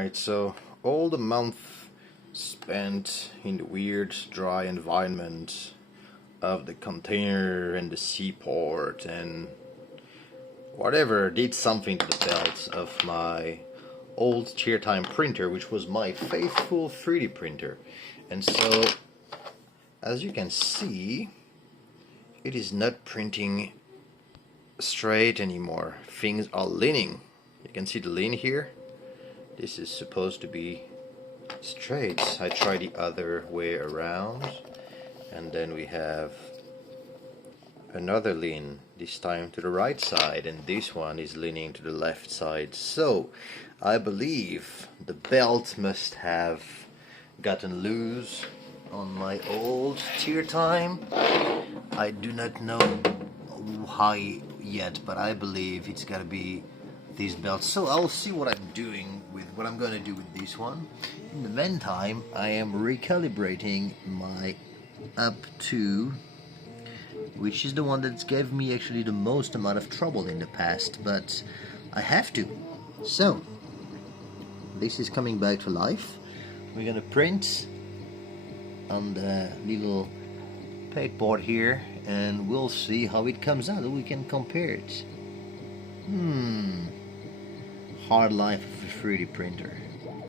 Alright, so all the month spent in the weird dry environment of the container and the seaport and whatever did something to the belt of my old Cheertime printer, which was my faithful 3D printer. And so, as you can see, it is not printing straight anymore. Things are leaning. You can see the lean here. This is supposed to be straight. I try the other way around, and then we have another lean, this time to the right side, and this one is leaning to the left side. So I believe the belt must have gotten loose on my old Cheertime. I do not know how yet, but I believe it's gotta be these belts. So I'll see what I'm gonna do with this one. In the meantime, I am recalibrating my up to, which is the one that's gave me actually the most amount of trouble in the past, but I have to. So this is coming back to life. We're gonna print on the little pegboard here, and we'll see how it comes out. We can compare it. Hard life of a 3D printer.